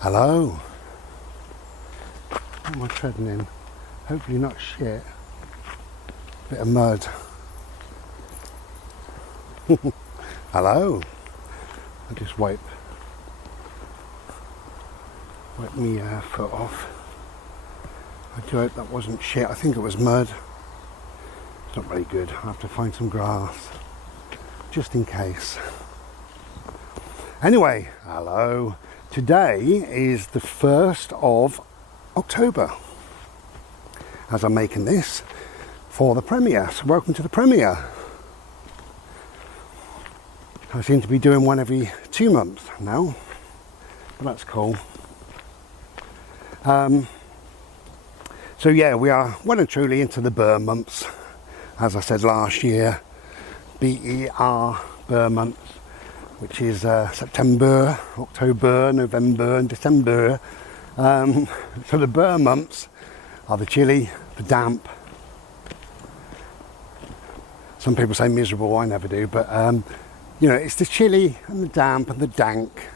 Hello. What am I treading in? Hopefully not shit. Bit of mud. Hello. I just wipe me foot off. I do hope that wasn't shit. I think it was mud. It's not very good. I'll have to find some grass just in case. Anyway, hello. Today is the 1st of October as I'm making this for the premiere. So welcome to the premiere. I seem to be doing one every 2 months now, but that's cool. So yeah, we are well and truly into the burn months. As I said last year, BER, burn months, which is September, October, November and December. So the burn months are the chilly, the damp. Some people say miserable, I never do, but you know, it's the chilly and the damp and the dank.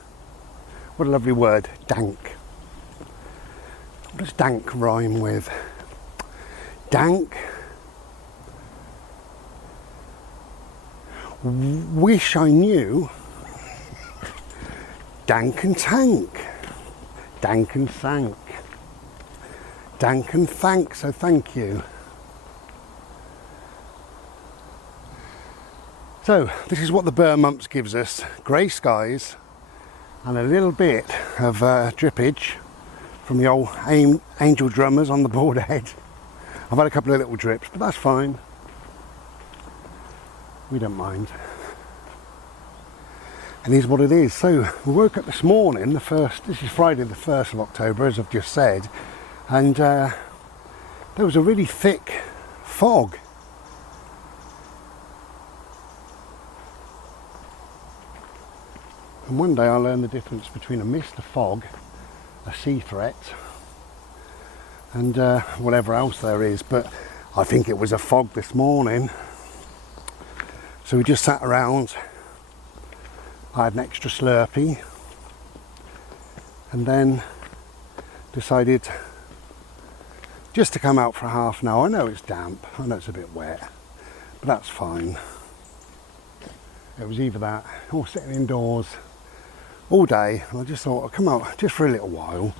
What a lovely word, dank. What does dank rhyme with? Dank. Wish I knew. Dank and tank. Dank and thank. Dank and thank, so thank you. So this is what the burn months gives us. Grey skies and a little bit of drippage from the old angel drummers on the board head. I've had a couple of little drips, but that's fine. We don't mind. And here's what it is. So we woke up this morning, this is Friday the 1st of October, as I've just said, and there was a really thick fog. And one day I'll learn the difference between a mist, a fog, a sea threat, and whatever else there is, but I think it was a fog this morning. So we just sat around, I had an extra Slurpee, and then decided just to come out for half an hour. I know it's damp, I know it's a bit wet, but that's fine. It was either that or sitting indoors all day, and I just thought I'd come out just for a little while,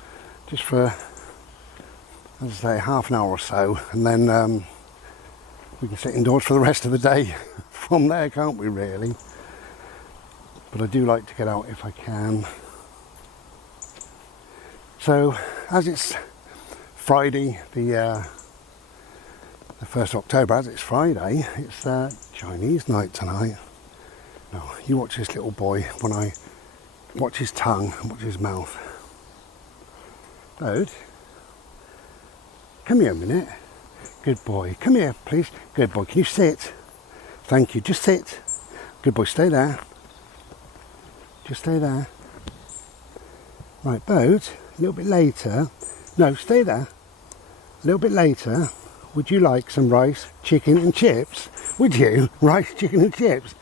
just for, as I say, half an hour or so, and then we can sit indoors for the rest of the day from there, can't we, really? But I do like to get out if I can. So as it's Friday, the 1st of October, as it's Friday, it's Chinese night tonight. No, you watch this little boy when I watch his tongue and watch his mouth. Bode, come here a minute. Good boy, come here please. Good boy, can you sit? Thank you, just sit. Good boy, stay there. Just stay there. Right, Bode, a little bit later. No, stay there. A little bit later, would you like some rice, chicken and chips? Would you? Rice, chicken and chips?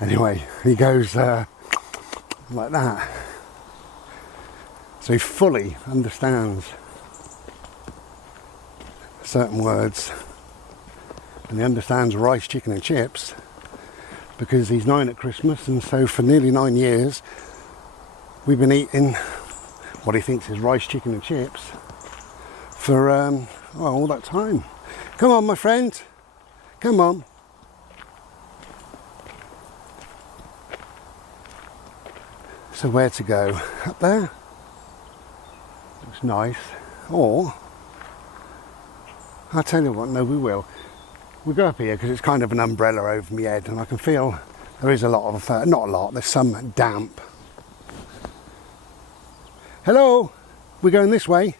Anyway, he goes like that. So he fully understands certain words, and he understands rice, chicken and chips because he's 9 at Christmas, and so for nearly 9 years we've been eating what he thinks is rice, chicken and chips for all that time. Come on, my friend, come on. So where to go? Up there? Looks nice. Or I'll tell you what, no, we will. We'll go up here because it's kind of an umbrella over my head, and I can feel there is a lot of, not a lot, there's some damp. Hello, we're going this way.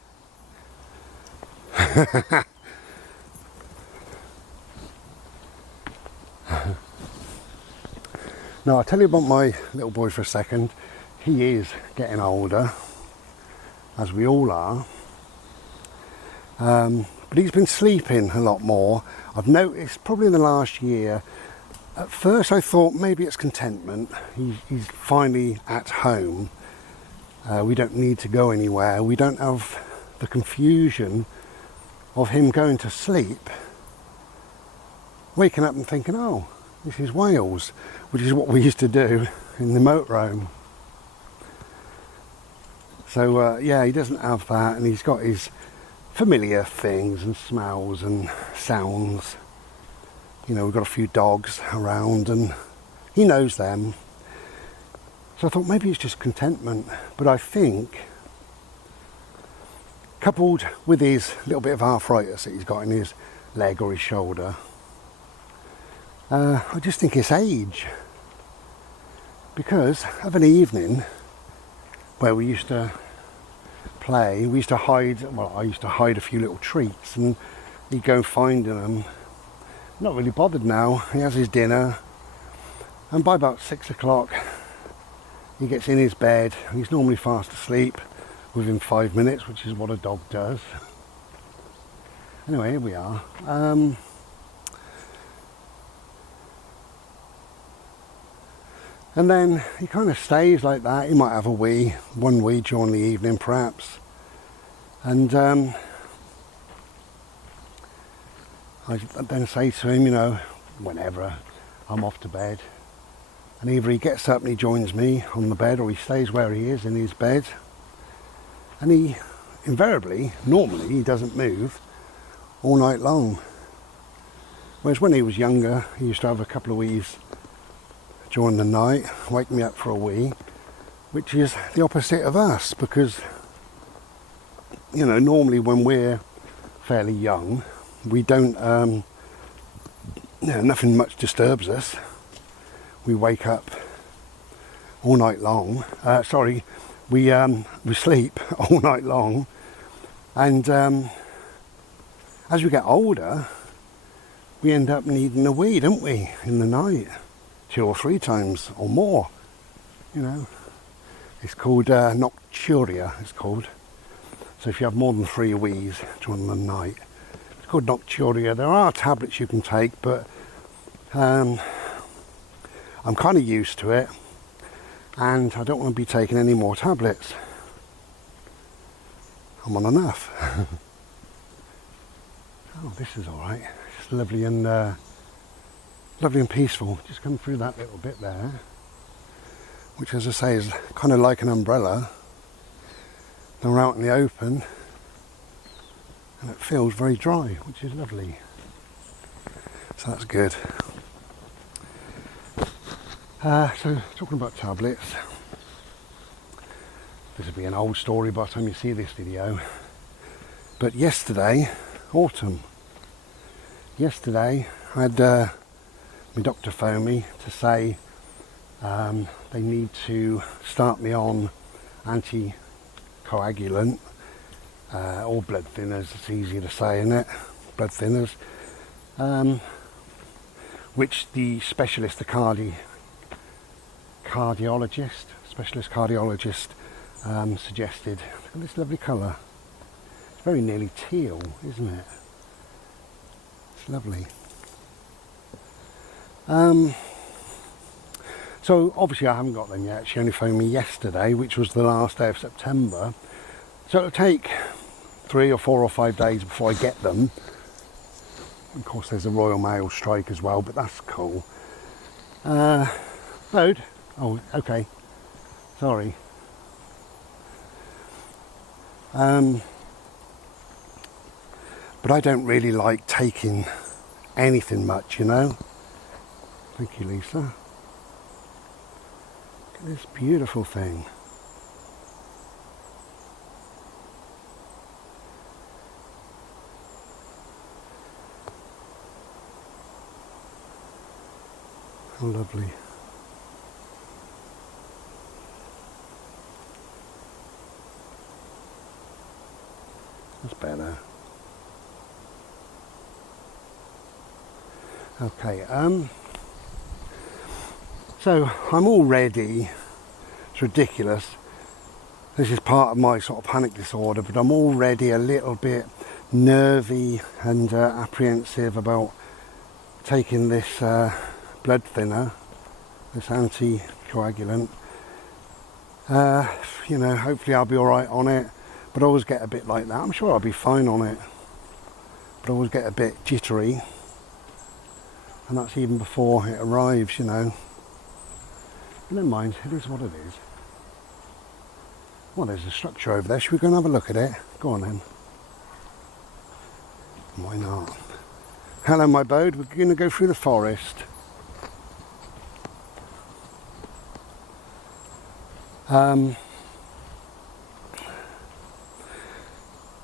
Now, I'll tell you about my little boy for a second. He is getting older, as we all are. But he's been sleeping a lot more. I've noticed probably in the last year At first I thought maybe it's contentment. He's finally at home. We don't need to go anywhere. We don't have the confusion of him going to sleep, waking up and thinking, oh, this is Wales, which is what we used to do in the motorhome. So yeah, he doesn't have that, and he's got his familiar things and smells and sounds. You know, we've got a few dogs around and he knows them. So I thought maybe it's just contentment. But I think, coupled with his little bit of arthritis that he's got in his leg or his shoulder, I just think it's age. Because of an evening where we used to play, we used to hide, well, I used to hide a few little treats and he'd go finding them. Not really bothered now. He has his dinner, and by about 6 o'clock he gets in his bed. He's normally fast asleep within 5 minutes, which is what a dog does. Anyway, here we are. And then he kind of stays like that. He might have one wee during the evening perhaps. And I then say to him, you know, whenever I'm off to bed, and either he gets up and he joins me on the bed, or he stays where he is in his bed, and he invariably, normally, he doesn't move all night long. Whereas when he was younger, he used to have a couple of wees during the night, wake me up for a wee, which is the opposite of us, because, you know, normally when we're fairly young, we don't, you know, nothing much disturbs us. We wake up all night long. We sleep all night long, and as we get older, we end up needing a wee, don't we, in the night, 2 or 3 times or more. You know, it's called nocturia. It's called. So if you have more than 3 wees during the night, it's called nocturia. There are tablets you can take, but I'm kind of used to it, and I don't want to be taking any more tablets. I'm on enough. Oh, this is all right. It's lovely and peaceful. Just come through that little bit there, which, as I say, is kind of like an umbrella. And we're out in the open, and it feels very dry, which is lovely. So that's good. So talking about tablets, this will be an old story by the time you see this video, but yesterday, autumn, yesterday I had my doctor phone me to say they need to start me on anticoagulant or blood thinners. It's easy to say, isn't it? Blood thinners, which the specialist, the specialist cardiologist suggested. Look at this lovely colour. It's very nearly teal, isn't it? It's lovely. So obviously I haven't got them yet. She only phoned me yesterday, which was the last day of September. So it'll take 3 or 4 or 5 days before I get them. Of course there's a Royal Mail strike as well, but that's cool. Load. Oh, okay. Sorry. But I don't really like taking anything much, you know. Thank you, Lisa. Look at this beautiful thing. How lovely. That's better. Okay, so I'm all ready. It's ridiculous. This is part of my sort of panic disorder, but I'm already a little bit nervy and apprehensive about taking this blood thinner, this anticoagulant. You know, hopefully I'll be alright on it, but I always get a bit like that. I'm sure I'll be fine on it, but I always get a bit jittery, and that's even before it arrives, you know. But never mind, it is what it is. Well, there's a structure over there. Should we go and have a look at it? Go on then. Why not? Hello, my bode. We're going to go through the forest.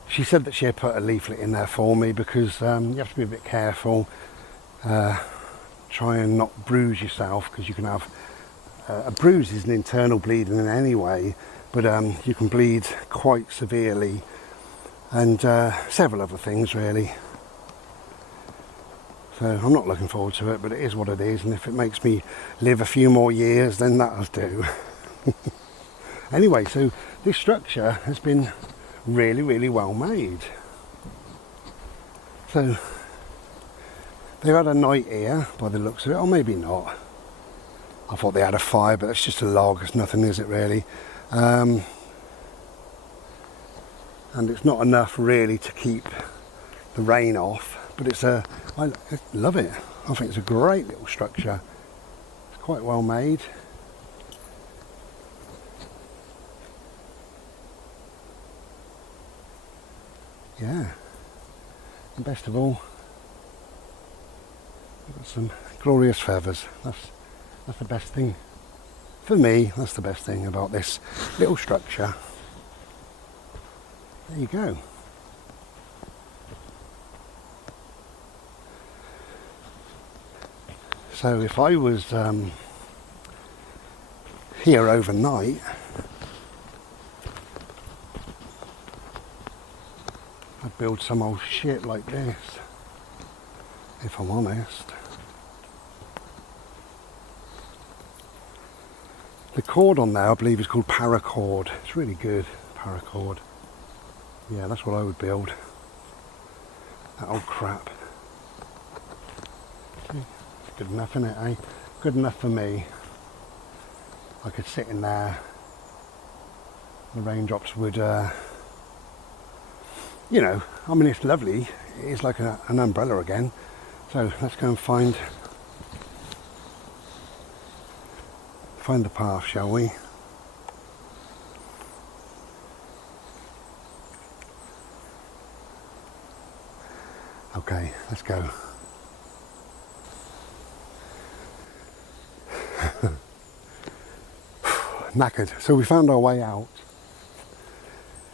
She said that she had put a leaflet in there for me because you have to be a bit careful. Try and not bruise yourself, because you can have a bruise is an internal bleeding in any way, but you can bleed quite severely, and several other things really. So I'm not looking forward to it, but it is what it is, and if it makes me live a few more years, then that'll do. Anyway, so this structure has been really, really well made. So they've had a night here by the looks of it, or maybe not. I thought they had a fire, but it's just a log. It's nothing, is it really? And it's not enough really to keep the rain off, but I love it. I think it's a great little structure. It's quite well made. Yeah, and best of all, we've got some glorious feathers. That's the best thing. For me, that's the best thing about this little structure. There you go. So if I was here overnight, I'd build some old shit like this, if I'm honest. The cord on there, I believe, is called paracord. It's really good, paracord. Yeah, that's what I would build. That old crap. It's good enough, isn't it, eh? Good enough for me. I could sit in there. The raindrops would, you know, I mean, it's lovely. It's like an umbrella again. So let's go and find the path, shall we? Okay, let's go. Knackered. So we found our way out.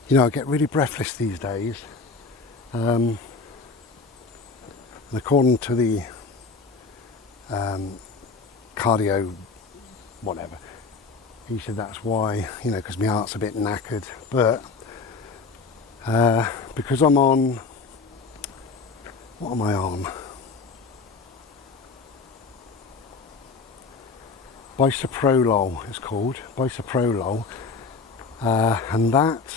You know, I get really breathless these days. And according to the cardio whatever, he said that's why, you know, because my heart's a bit knackered. But because I'm on, what am I on? Bisoprolol it's called, bisoprolol, and that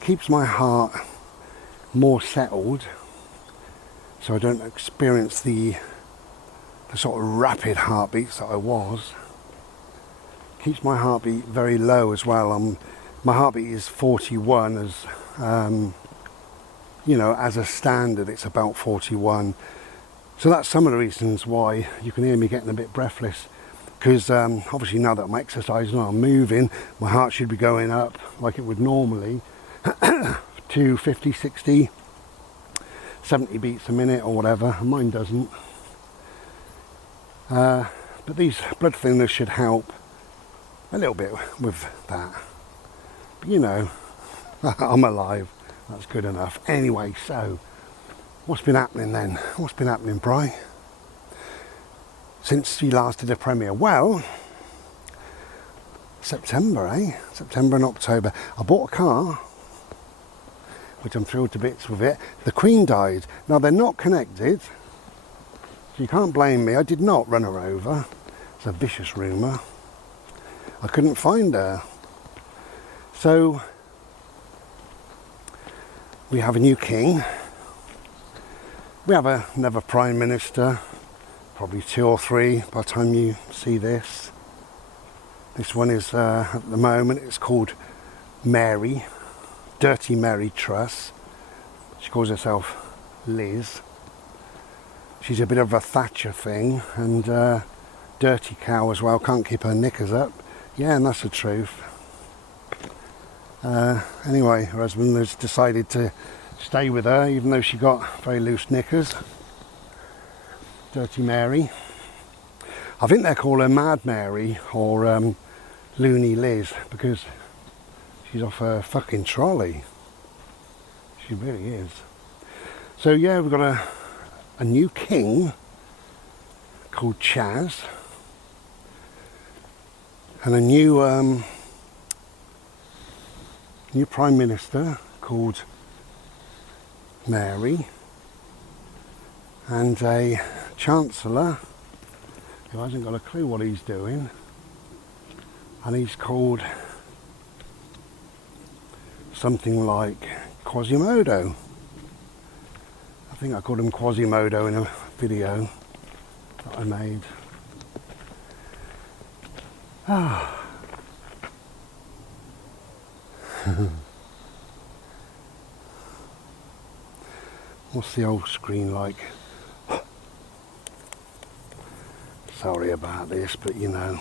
keeps my heart more settled, so I don't experience the sort of rapid heartbeats that I was. Keeps my heartbeat very low as well. My heartbeat is 41 as you know, as a standard it's about 41. So that's some of the reasons why you can hear me getting a bit breathless, because obviously now that I'm exercising, I'm moving, my heart should be going up like it would normally to 50, 60, 70 beats a minute or whatever, and mine doesn't. But these blood thinners should help a little bit with that. But you know, I'm alive, that's good enough. Anyway, so what's been happening then? What's been happening, Bri? Since you last did a premiere? Well, September, eh? September and October. I bought a car, which I'm thrilled to bits with it. The Queen died. Now, they're not connected, so you can't blame me. I did not run her over. It's a vicious rumour. I couldn't find her. So, we have a new king. We have another Prime Minister. probably 2 or 3 by the time you see this. This one is, at the moment, it's called Mary, Dirty Mary Truss. She calls herself Liz. She's a bit of a Thatcher thing, and dirty cow as well, can't keep her knickers up. Yeah, and that's the truth. Anyway, her husband has decided to stay with her, even though she got very loose knickers. Dirty Mary. I think they call her Mad Mary or Loony Liz because she's off her fucking trolley. She really is. So yeah, we've got a new king called Chaz, and a new Prime Minister called Mary, and a Chancellor who hasn't got a clue what he's doing, and he's called something like Quasimodo. I think I called him Quasimodo in a video that I made. What's the old screen like? Sorry about this, but you know.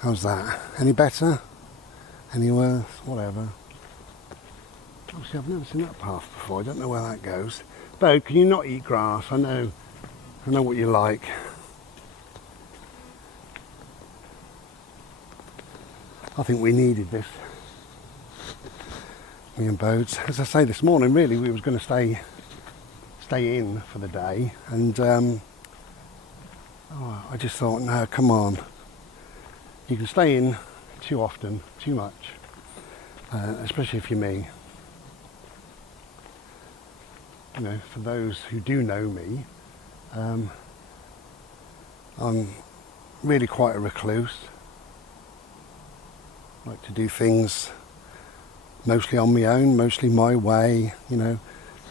How's that? Any better? Any worse? Whatever. Obviously, I've never seen that path before. I don't know where that goes. Bo, can you not eat grass? I know what you like. I think we needed this. Me and Bodes. As I say, this morning, really, we was going to stay in for the day, and I just thought, no, come on. You can stay in too often, too much, especially if you're me. You know, for those who do know me, I'm really quite a recluse. I like to do things mostly on my own, mostly my way, you know.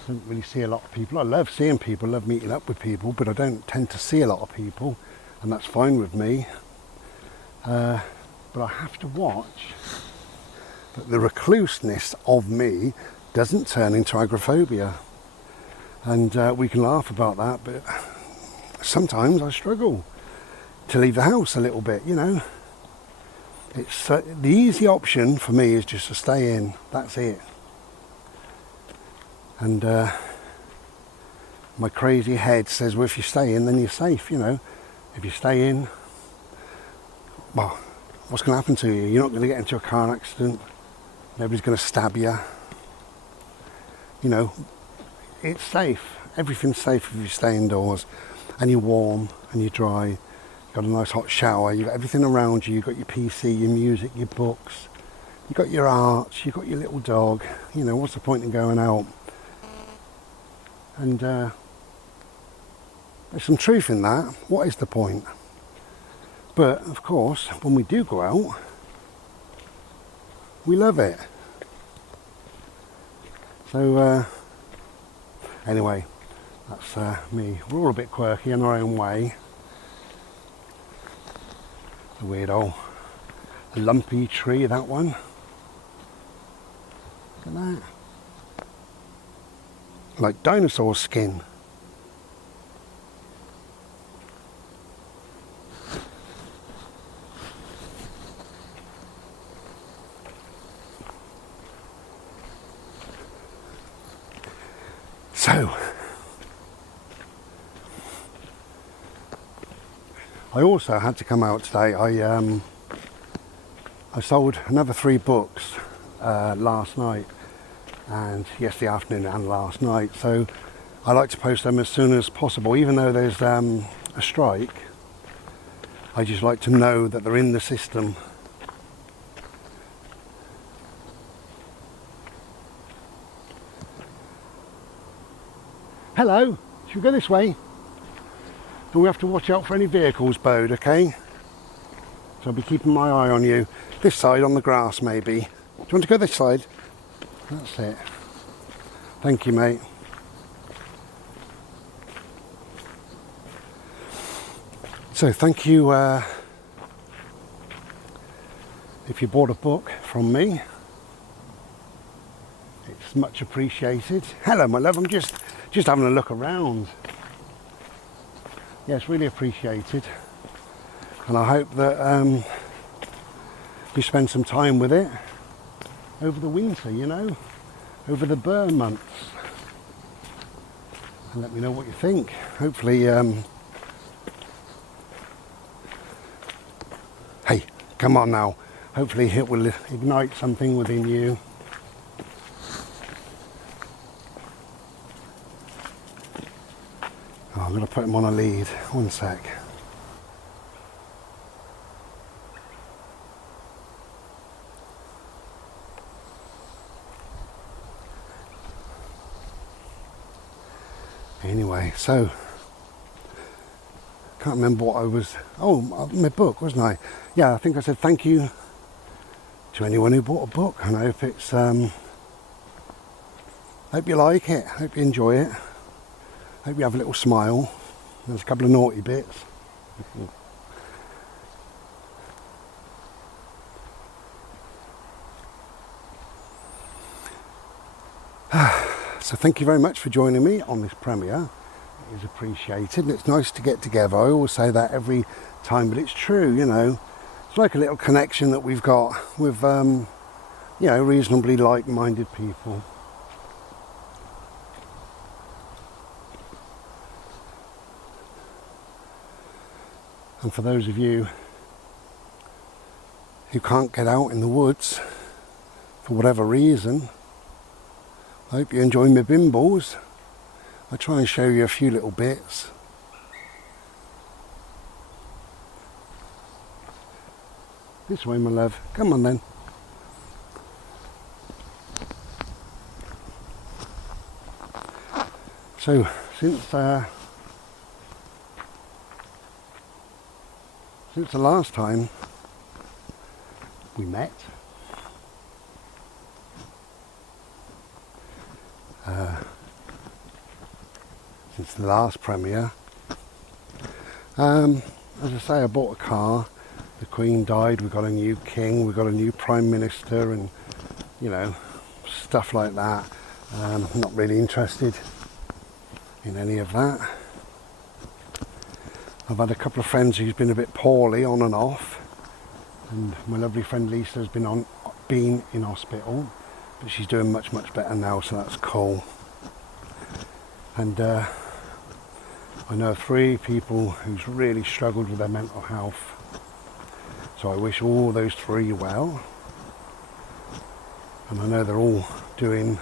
I don't really see a lot of people. I love seeing people, love meeting up with people, but I don't tend to see a lot of people, and that's fine with me. But I have to watch that the recluseness of me doesn't turn into agoraphobia. And we can laugh about that, but sometimes I struggle to leave the house a little bit, you know. It's the easy option for me is just to stay in. That's it. And my crazy head says, well, if you stay in, then you're safe, you know. If you stay in, well, what's going to happen to you? You're not going to get into a car accident. Nobody's going to stab you. You know, it's safe. Everything's safe if you stay indoors, and you're warm and you're dry. You've got a nice hot shower. You've got everything around you. You've got your PC, your music, your books. You've got your art. You've got your little dog. You know, what's the point in going out? And there's some truth in that. What is the point? But of course, when we do go out, we love it. So anyway, that's me. We're all a bit quirky in our own way. The weird old lumpy tree, that one. Look at that. Like dinosaur skin. So, I also had to come out today. I sold another 3 books last night, and yesterday afternoon and last night. So I like to post them as soon as possible, even though there's a strike. I just like to know that they're in the system. Hello, should we go this way? And we have to watch out for any vehicles, Bode, okay? So I'll be keeping my eye on you. This side, on the grass, maybe. Do you want to go this side? That's it. Thank you, mate. So thank you if you bought a book from me. It's much appreciated. Hello my love, I'm just having a look around. Yeah, it's really appreciated, and I hope that you spend some time with it over the winter, you know, over the burn months, and let me know what you think. Hopefully hey, come on now, hopefully it will ignite something within you. Oh, I'm going to put him on a lead, one sec. Anyway, so can't remember what I was. Oh, my book, wasn't I? Yeah, I think I said thank you to anyone who bought a book, and I hope it's hope you like it, hope you enjoy it, hope you have a little smile. There's a couple of naughty bits. So thank you very much for joining me on this premiere. It is appreciated, and it's nice to get together. I always say that every time, but it's true, you know. It's like a little connection that we've got with, you know, reasonably like-minded people. And for those of you who can't get out in the woods for whatever reason, I hope you enjoy my bimbles. I try and show you a few little bits. This way, my love. Come on then. So, since the last time we met, since the last premiere, as I say, I bought a car. The Queen died, we got a new king, we got a new Prime Minister, and, you know, stuff like that. I'm not really interested in any of that. I've had a couple of friends who's been a bit poorly on and off, and my lovely friend Lisa has been in hospital, but she's doing much better now, so that's cool. And I know 3 people who's really struggled with their mental health, so I wish all those 3 well, and I know they're all doing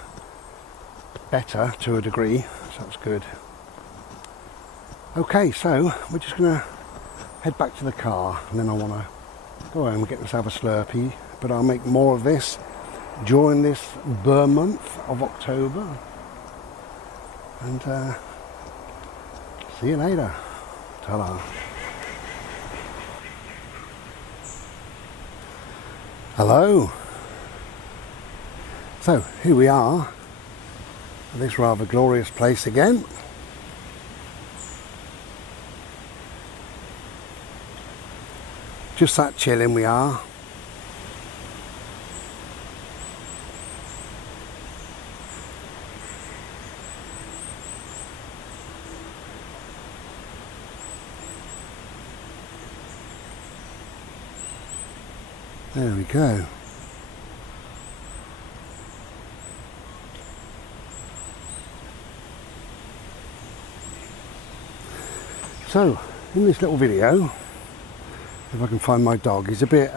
better to a degree, so that's good. Okay, so we're just going to head back to the car, and then I want to go home and get myself a Slurpee, but I'll make more of this during this burn month of October, and see you later. Ta-da. Hello. So here we are at this rather glorious place again. Just that chilling we are. There we go. So, in this little video, if I can find my dog, he's a bit,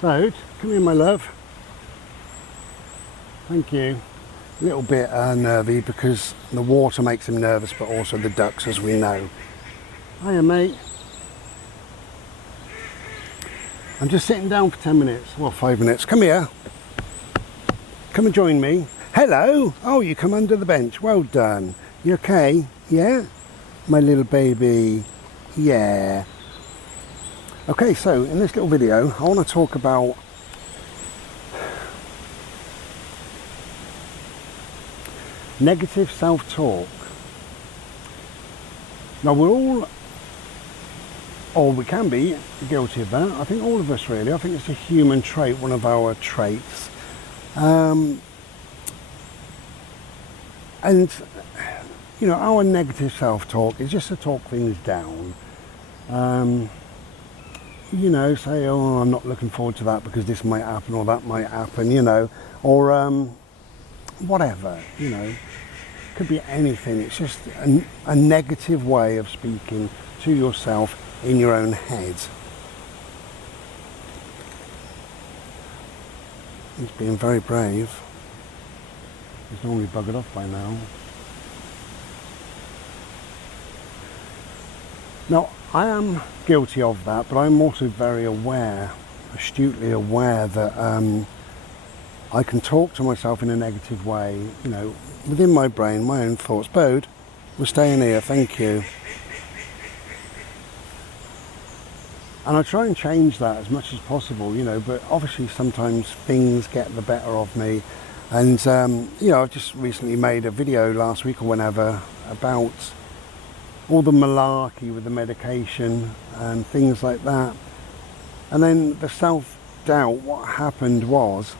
Toad, come here my love. Thank you. A little bit nervy because the water makes him nervous, but also the ducks, as we know. Hiya mate. I'm just sitting down for 10 minutes, well 5 minutes. Come here. Come and join me. Hello. Oh, you come under the bench. Well done. You okay? Yeah? My little baby. Yeah. Okay, so in this little video, I want to talk about negative self-talk. Now we're all or we can be guilty of that. I think all of us really. I think it's a human trait, one of our traits. And, you know, our negative self-talk is just to talk things down. You know, say, oh, I'm not looking forward to that because this might happen or that might happen, you know, or whatever, you know. Could be anything. It's just a negative way of speaking to yourself in your own head. He's being very brave. He's normally buggered off by now. Now, I am guilty of that, but I'm also very aware, astutely aware, that I can talk to myself in a negative way, you know, within my brain, my own thoughts. Bode, we're staying here, thank you. And I try and change that as much as possible, you know, but obviously sometimes things get the better of me. And, you know, I've just recently made a video last week or whenever about all the malarkey with the medication and things like that. And then the self-doubt, what happened was,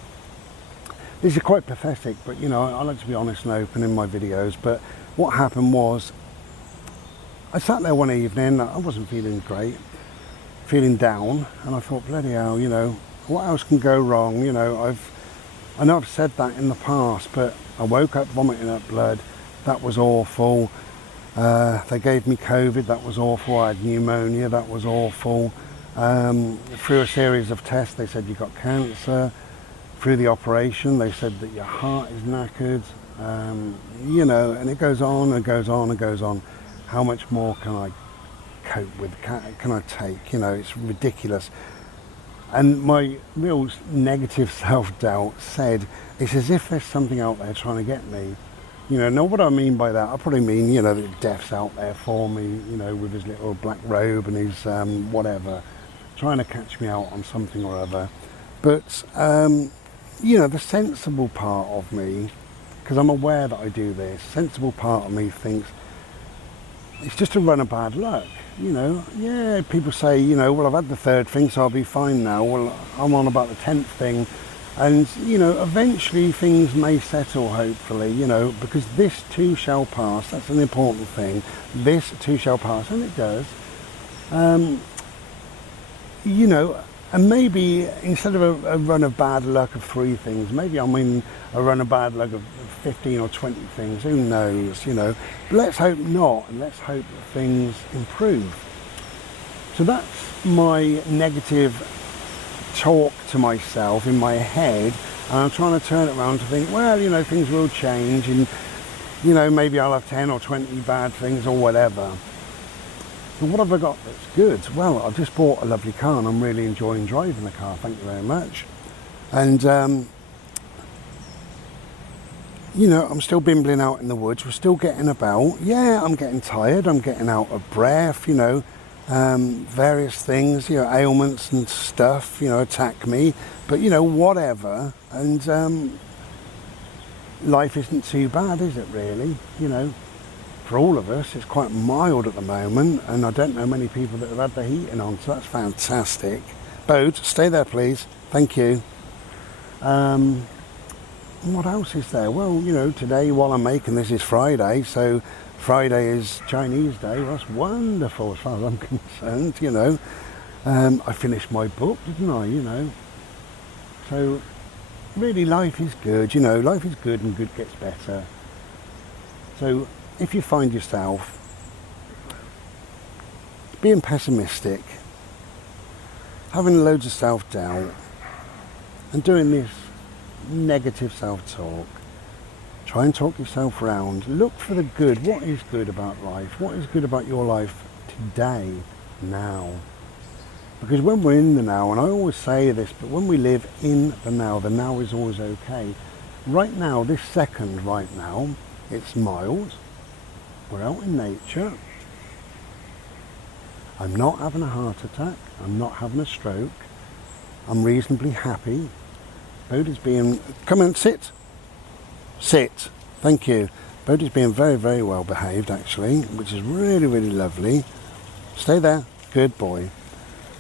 this is quite pathetic, but you know, I like to be honest and open in my videos, but what happened was, I sat there one evening, I wasn't feeling great, feeling down, and I thought, bloody hell, you know, what else can go wrong? You know, I know I've said that in the past, but I woke up vomiting up blood. That was awful. They gave me COVID. That was awful. I had pneumonia. That was awful. Through a series of tests, they said you got cancer. Through the operation, they said that your heart is knackered. You know, and it goes on and goes on and goes on. How much more can I cope with? Can I take? You know, it's ridiculous. And my real negative self-doubt said, it's as if there's something out there trying to get me. You know what I mean by that? I probably mean, you know, that death's out there for me, you know, with his little black robe and his whatever, trying to catch me out on something or other. But, you know, the sensible part of me, because I'm aware that I do this, sensible part of me thinks, it's just a run of bad luck. You know, yeah, people say, you know, well, I've had the 3rd thing, so I'll be fine now. Well, I'm on about the 10th thing. And, you know, eventually things may settle, hopefully, you know, because this too shall pass. That's an important thing. This too shall pass, and it does. You know, and maybe instead of a run of bad luck of 3 things, maybe I'm in a run of bad luck of 15 or 20 things, who knows, you know. But let's hope not, and let's hope that things improve. So that's my negative talk to myself in my head, and I'm trying to turn it around to think, well, you know, things will change, and, you know, maybe I'll have 10 or 20 bad things or whatever. But what have I got that's good? Well, I've just bought a lovely car and I'm really enjoying driving the car, thank you very much. And, you know, I'm still bimbling out in the woods, we're still getting about. Yeah, I'm getting tired, I'm getting out of breath, you know, various things, you know, ailments and stuff, you know, attack me. But, you know, whatever. And life isn't too bad, is it really? You know. For all of us, it's quite mild at the moment, and I don't know many people that have had the heating on, so that's fantastic. Bode, stay there please, thank you. What else is there? Well, you know, today while I'm making this is Friday, so Friday is Chinese Day. Well, that's wonderful as far as I'm concerned, you know. I finished my book, didn't I, you know. So, really life is good, you know, life is good and good gets better. So, if you find yourself being pessimistic, having loads of self-doubt, and doing this negative self-talk, try and talk yourself round. Look for the good. What is good about life? What is good about your life today, now? Because when we're in the now, and I always say this, but when we live in the now is always okay. Right now, this second right now, it's mild. We're out in nature. I'm not having a heart attack. I'm not having a stroke. I'm reasonably happy. Bode is being... Come and sit. Sit. Thank you. Bode is being very, very well behaved, actually, which is really, really lovely. Stay there. good boy.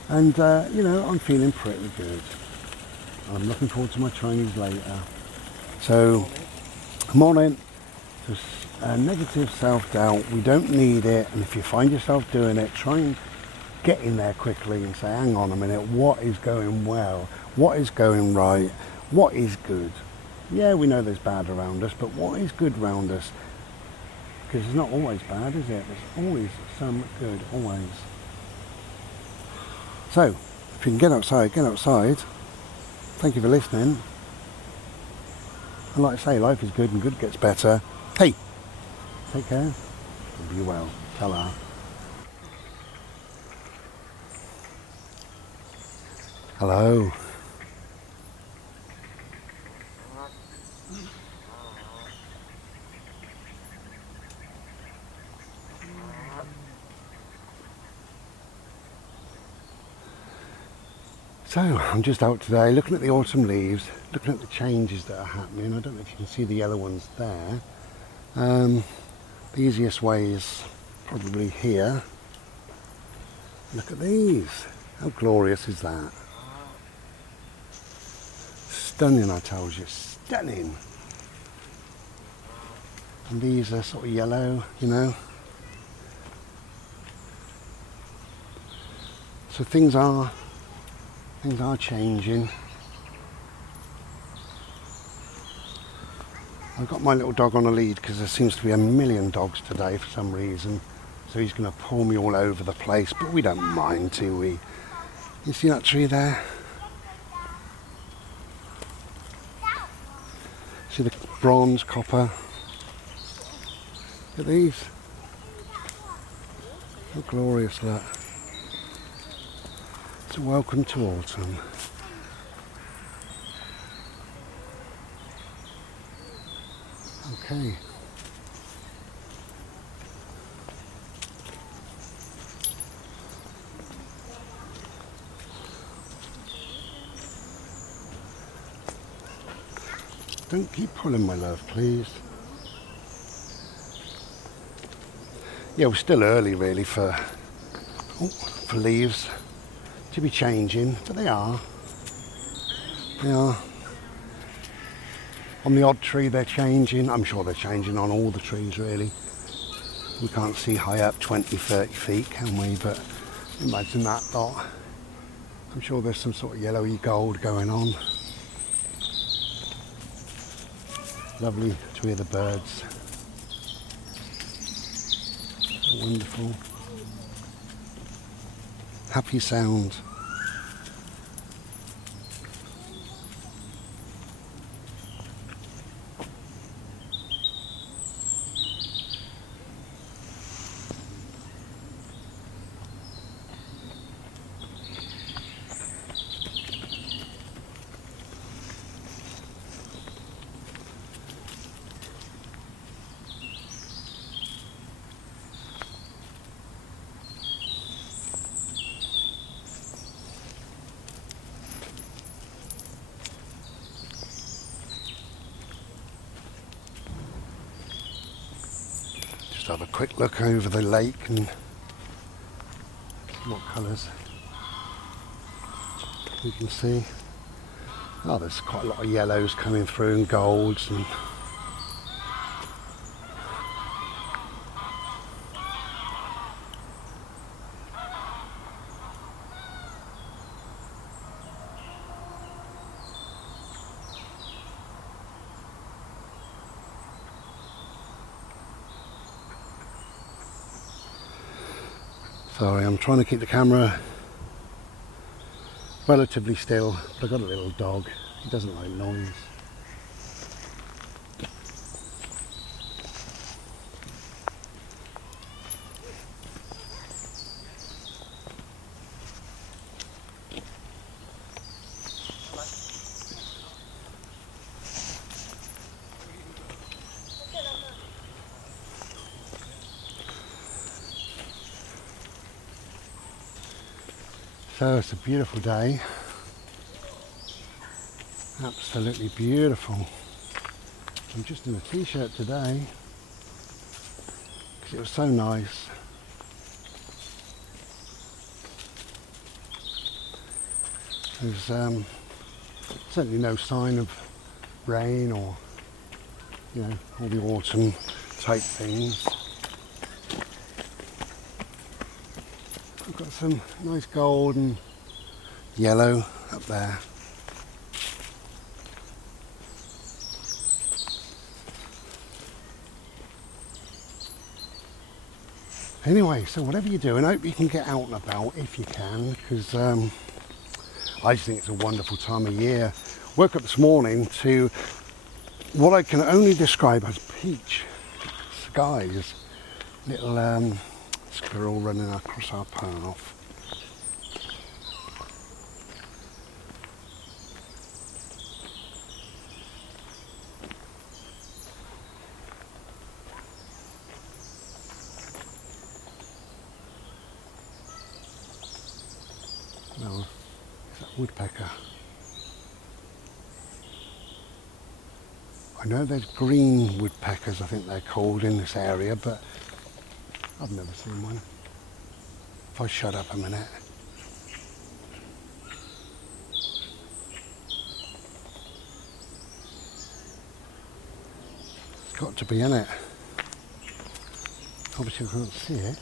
And, you know, I'm feeling pretty good. I'm looking forward to my Chinese later. So, morning. Just negative self-doubt. We don't need it. And if you find yourself doing it, try and get in there quickly and say, hang on a minute, what is going well? What is going right? What is good? Yeah, we know there's bad around us, but what is good around us? Because it's not always bad, is it? There's always some good, always. So, if you can get outside, get outside. Thank you for listening. And like I say, life is good and good gets better. Hey, take care. Be well. Ta-ra. Hello. So I'm just out today looking at the autumn leaves, looking at the changes that are happening. I don't know if you can see the yellow ones there. The easiest way is probably here. Look at these. How glorious is that? Stunning, I told you, stunning. And these are sort of yellow, you know. So things are changing. I've got my little dog on a lead because there seems to be a million dogs today for some reason. So he's going to pull me all over the place, but we don't mind, do we? You see that tree there? See the bronze, copper? Look at these. How glorious that. So welcome to autumn. Okay. Don't keep pulling, my love, please. Yeah, we're still early really for leaves to be changing, but they are. They are. On the odd tree they're changing. I'm sure they're changing on all the trees really. We can't see high up 20, 30 feet, can we? But imagine that lot. I'm sure there's some sort of yellowy gold going on. Lovely to hear the birds. Wonderful. Happy sound. Just have a quick look over the lake and what colours you can see. Oh, there's quite a lot of yellows coming through and golds and sorry, I'm trying to keep the camera relatively still, but I've got a little dog. He doesn't like noise. So it's a beautiful day. Absolutely beautiful. I'm just in a t-shirt today because it was so nice. There's certainly no sign of rain or, you know, all the autumn type things. I've got some nice gold and yellow up there. Anyway, so whatever you're doing, I hope you can get out and about if you can, because I just think it's a wonderful time of year. Woke up this morning to what I can only describe as peach skies. Little squirrel running across our path. No, is that woodpecker? I know there's green woodpeckers, I think they're called, in this area, but I've never seen one. If I shut up a minute. It's got to be in it. Obviously I can't see it.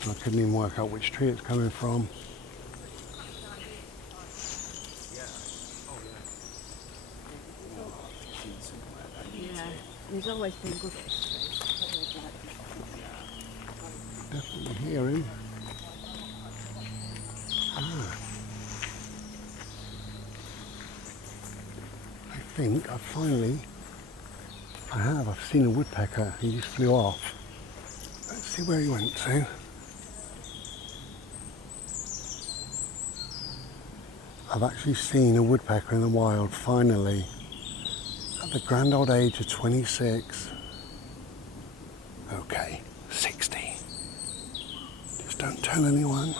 I couldn't even work out which tree it's coming from. Yeah, he's always been good. Definitely hear him. I think I've seen a woodpecker. He just flew off. Let's see where he went to. I've actually seen a woodpecker in the wild, finally, at the grand old age of 26. Okay, 60. Just don't tell anyone.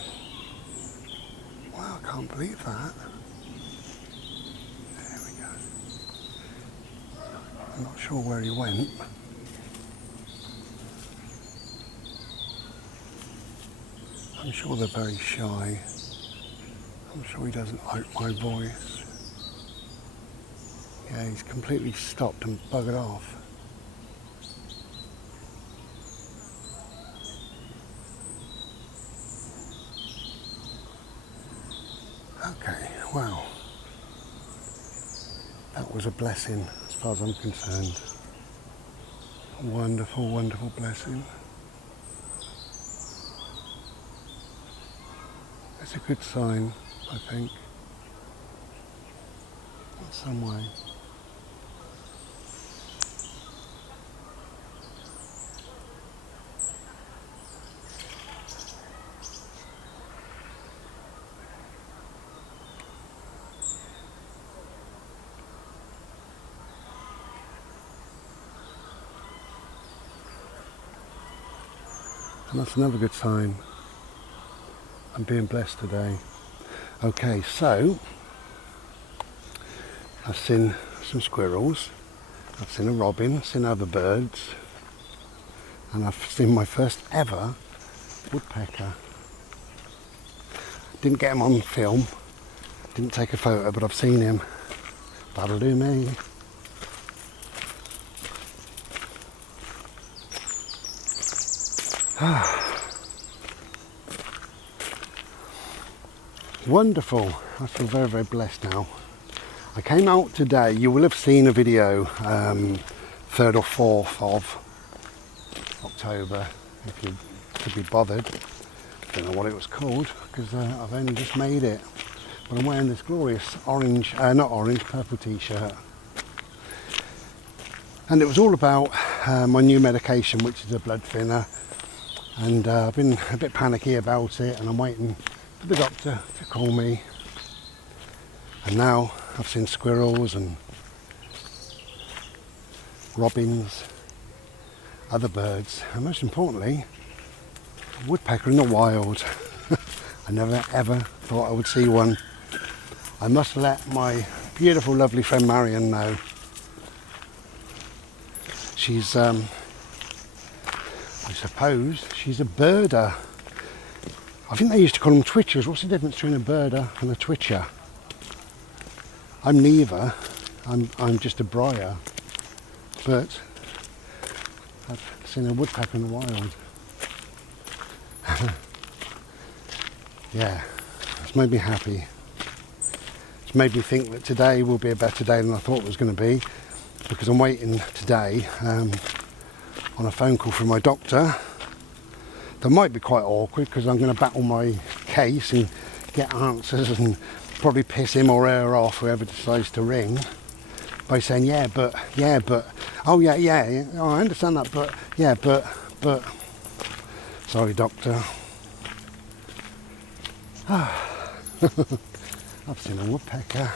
Wow, I can't believe that. There we go. I'm not sure where he went. I'm sure they're very shy. I'm sure he doesn't like my voice. Yeah, he's completely stopped and buggered off. Okay, wow. That was a blessing as far as I'm concerned. A wonderful, wonderful blessing. It's a good sign, I think, in some way. And that's another good sign. I'm being blessed today. Okay, so I've seen some squirrels, I've seen a robin, I've seen other birds, and I've seen my first ever woodpecker. Didn't get him on film, didn't take a photo, but I've seen him. That'll do me. Wonderful. I feel very, very blessed now. I came out today, you will have seen a video 3rd or 4th of October, if you could be bothered. Don't know what it was called, because I've only just made it. But I'm wearing this glorious orange, purple t-shirt. And it was all about my new medication, which is a blood thinner. And I've been a bit panicky about it, and I'm waiting for the doctor to call me. And now I've seen squirrels and robins, other birds, and most importantly, a woodpecker in the wild. I never ever thought I would see one. I must let my beautiful, lovely friend Marion know. She's suppose she's a birder. I think they used to call them twitchers. What's the difference between a birder and a twitcher? I'm neither. I'm just a briar. But I've seen a woodpecker in the wild. Yeah, it's made me happy. It's made me think that today will be a better day than I thought it was going to be, because I'm waiting today on a phone call from my doctor. That might be quite awkward because I'm going to battle my case and get answers and probably piss him or her off, whoever decides to ring, by saying, yeah, but, oh yeah, oh, I understand that, but, yeah, but, sorry, doctor. I've seen a woodpecker.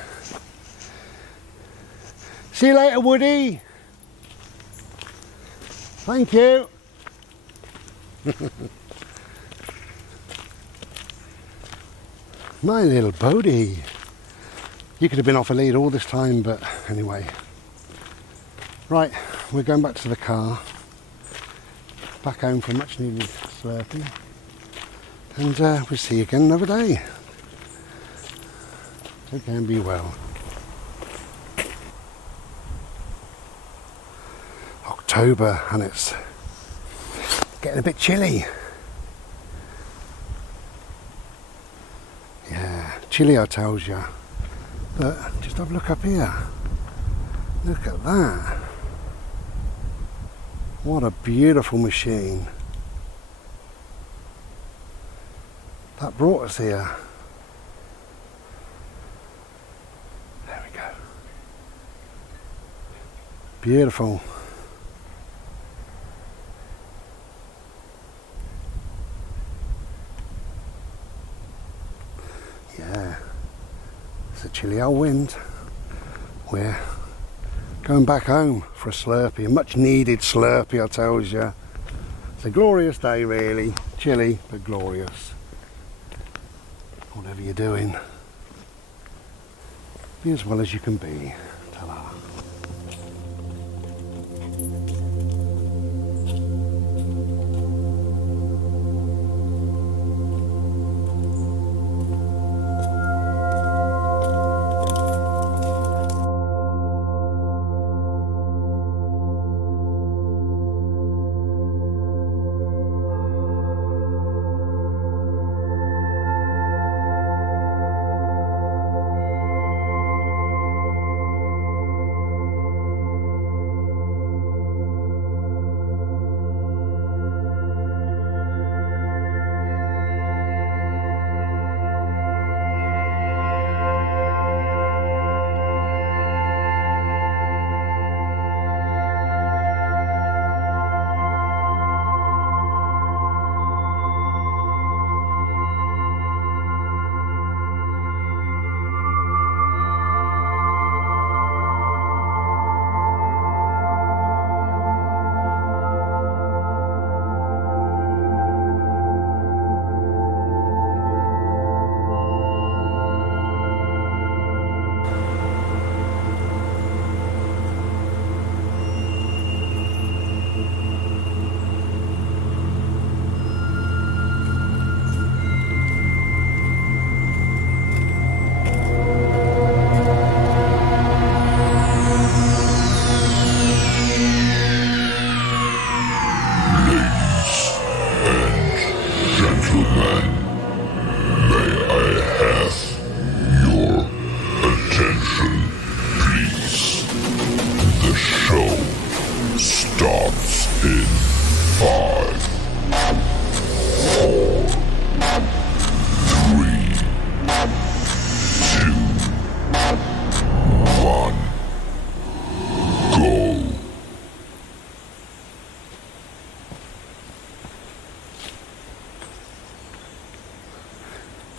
See you later, Woody. Thank you. My little Bodie. You could have been off a lead all this time, but anyway. Right, we're going back to the car. Back home for a much needed Slurpee. And we'll see you again another day. Take care and be well. October, and it's getting a bit chilly. Yeah, chilly I tells you. But just have a look up here. Look at that. What a beautiful machine. That brought us here. There we go. Beautiful. Yeah, it's a chilly old wind. We're going back home for a Slurpee, a much needed Slurpee I tells you. It's a glorious day really, chilly but glorious. Whatever you're doing, be as well as you can be. Ta-da.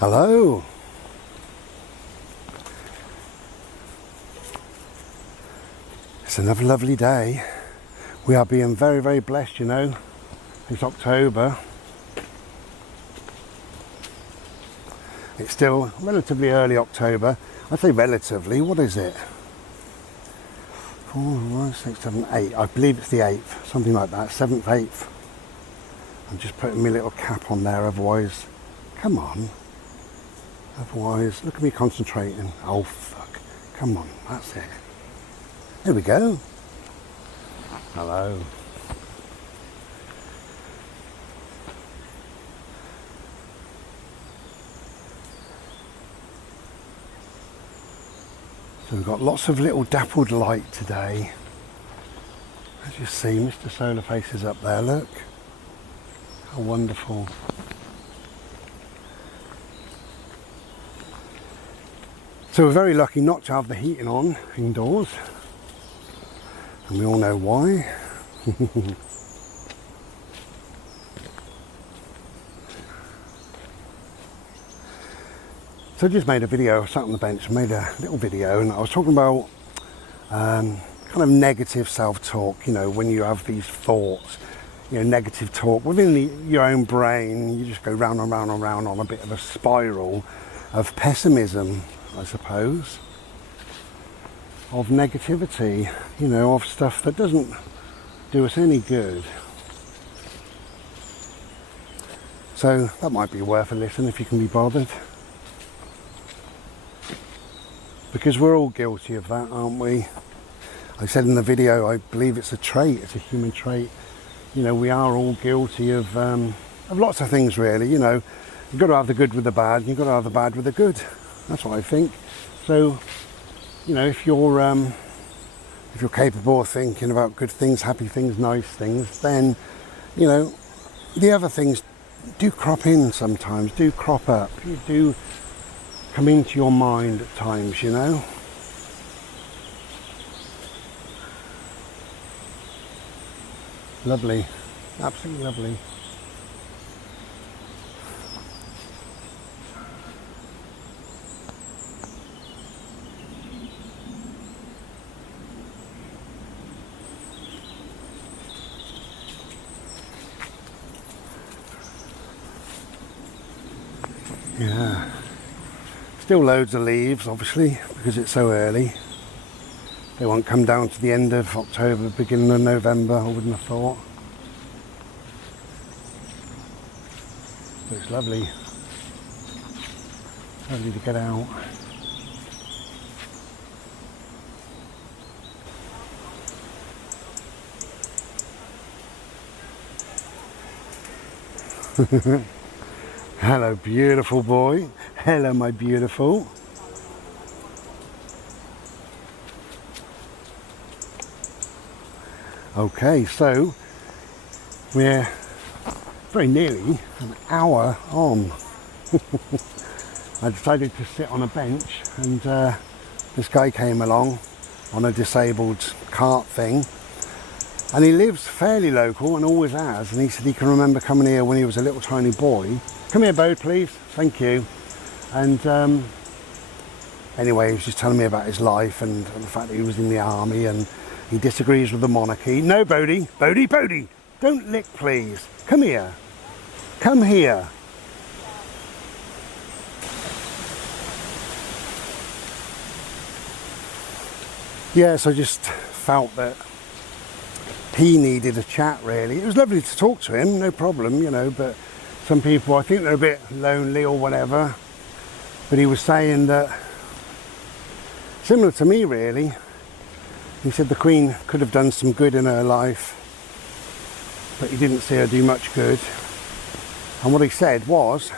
Hello. It's another lovely day. We are being very, very blessed, you know. It's October. It's still relatively early October. I say relatively, what is it? 4, 5, 6, 7, 8. I believe it's the 8th, something like that, 7th, 8th. I'm just putting my little cap on there, otherwise, come on. Otherwise, look at me concentrating. Oh, fuck. Come on, that's it. There we go. Hello. So we've got lots of little dappled light today. As you see, Mr. Solar Face is up there, look. How wonderful. So we're very lucky not to have the heating on indoors. And we all know why. So I just made a video, I sat on the bench and made a little video, and I was talking about kind of negative self-talk, you know, when you have these thoughts, you know, negative talk within your own brain, you just go round and round and round on a bit of a spiral of pessimism, I suppose, of negativity, you know, of stuff that doesn't do us any good. So that might be worth a listen if you can be bothered. Because we're all guilty of that, aren't we? I said in the video, I believe it's a trait, it's a human trait. You know, we are all guilty of lots of things, really. You know, you've got to have the good with the bad, and you've got to have the bad with the good. That's what I think. So, you know, if you're capable of thinking about good things, happy things, nice things, then, you know, the other things do crop in sometimes, do crop up. You do come into your mind at times, you know. Lovely, absolutely lovely. Yeah. Still loads of leaves, obviously, because it's so early. They won't come down to the end of October, beginning of November, I wouldn't have thought. But it's lovely. Lovely to get out. Hello, beautiful boy. Hello, my beautiful. Okay, so we're very nearly an hour on. I decided to sit on a bench, and this guy came along on a disabled cart thing, and he lives fairly local and always has, and he said he can remember coming here when he was a little tiny boy. Come here, Bode, please. Thank you. And anyway, he was just telling me about his life and the fact that he was in the army, and he disagrees with the monarchy. No, Bodie, Bodie, Bodie, don't lick, please. Come here. Come here. Yes, I just felt that he needed a chat, really. It was lovely to talk to him, no problem, you know, but some people, I think they're a bit lonely or whatever. But he was saying that, similar to me, really, he said the Queen could have done some good in her life, but he didn't see her do much good. And what he said was,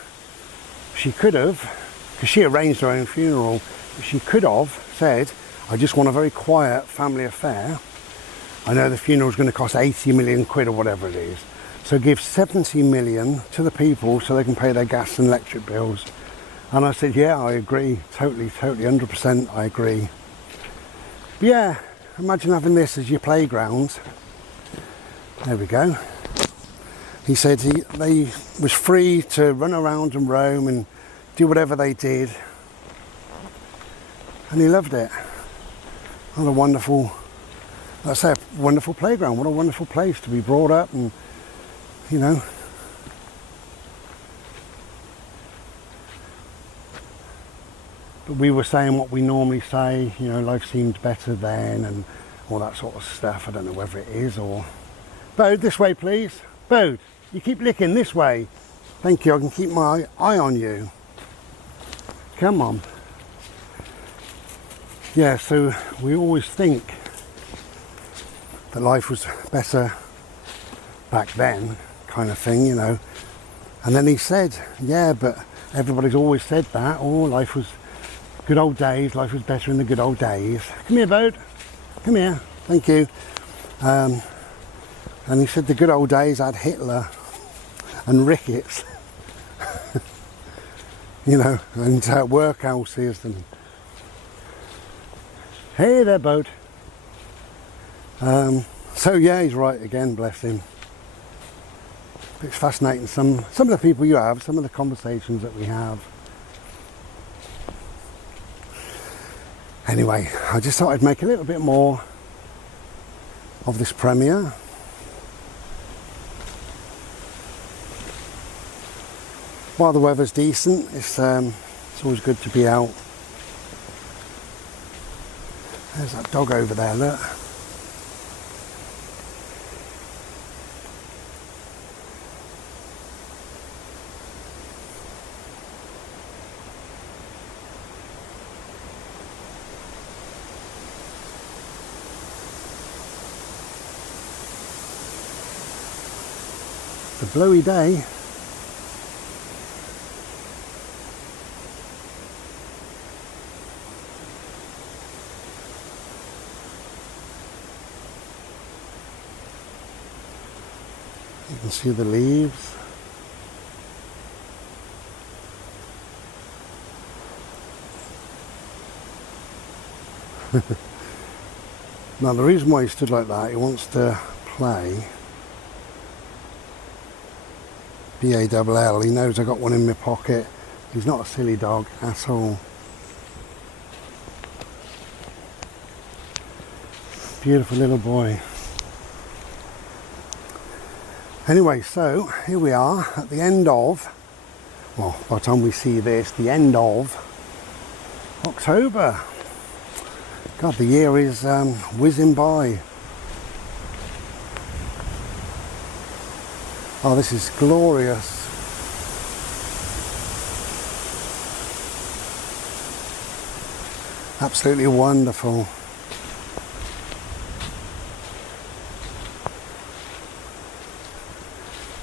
she could have, because she arranged her own funeral, she could have said, I just want a very quiet family affair. I know the funeral's going to cost 80 million quid or whatever it is. So give 70 million to the people so they can pay their gas and electric bills. And I said, yeah, I agree, totally, 100% I agree. But yeah, imagine having this as your playground. There we go. He said they was free to run around and roam and do whatever they did. And he loved it. What a wonderful, let's say a wonderful playground. What a wonderful place to be brought up and, you know. But we were saying what we normally say, you know, life seemed better then and all that sort of stuff. I don't know whether it is or... Bode, this way please. Bode, You keep licking this way. Thank you, I can keep my eye on you. Come on. Yeah, so we always think that life was better back then, kind of thing, you know. And then he said, yeah, but everybody's always said that. Oh, life was good old days, life was better in the good old days. Come here, Bode. Come here. Thank you. And he said the good old days had Hitler and rickets, you know, and workhouses. And hey there, Bode. So yeah, he's right again, bless him. It's fascinating, some of the people you have, some of the conversations that we have. Anyway, I just thought I'd make a little bit more of this premiere. While the weather's decent, it's always good to be out. There's that dog over there, look. It's a blowy day. You can see the leaves. Now the reason why he stood like that, he wants to play. B-A-double-L, he knows I got one in my pocket. He's not a silly dog at all. Beautiful little boy. Anyway, so here we are at the end of, well, by the time we see this, the end of October. God, the year is whizzing by. Oh, this is glorious. Absolutely wonderful.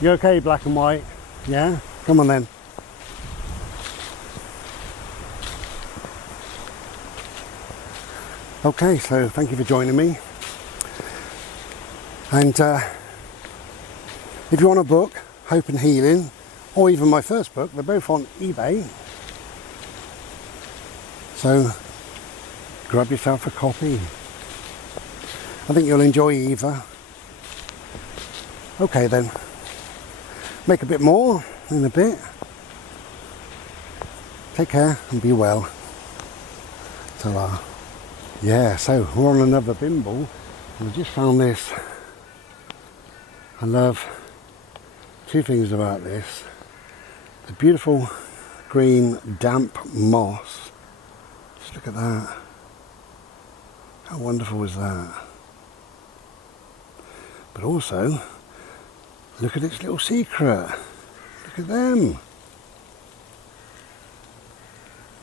You okay, black and white? Yeah? Come on then. Okay, so thank you for joining me. And if you want a book, Hope and Healing, or even my first book, they're both on eBay. So grab yourself a copy. I think you'll enjoy either. Okay then. Make a bit more in a bit. Take care and be well. Ta-ra. Yeah, so we're on another bimble. And I just found this. I love two things about this. The beautiful green damp moss. Just look at that. How wonderful is that? But also, look at its little secret. Look at them.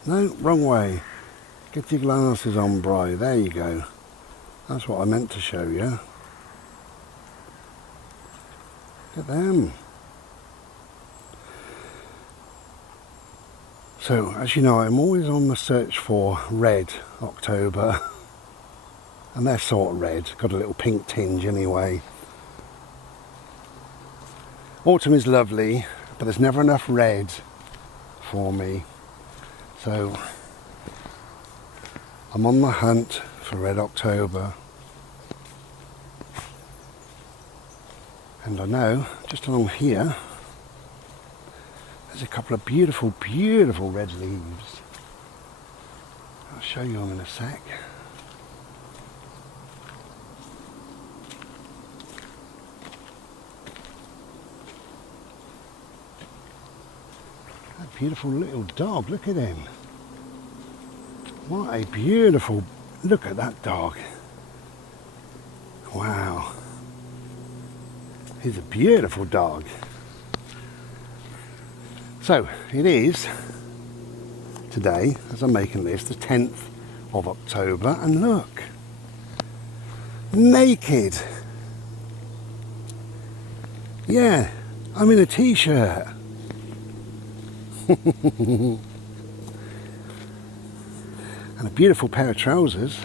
No, wrong way. Get your glasses on, Bri. There you go. That's what I meant to show you. Look at them. So, as you know, I'm always on the search for red October. And they're sort of red. Got a little pink tinge anyway. Autumn is lovely, but there's never enough red for me. So I'm on the hunt for red October. And I know, just along here, there's a couple of beautiful, beautiful red leaves. I'll show you them in a sec. That beautiful little dog, look at him. What a beautiful, look at that dog. Wow. He's a beautiful dog. So it is today, as I'm making this, the 10th of October, and look, naked. Yeah, I'm in a t-shirt. And a beautiful pair of trousers.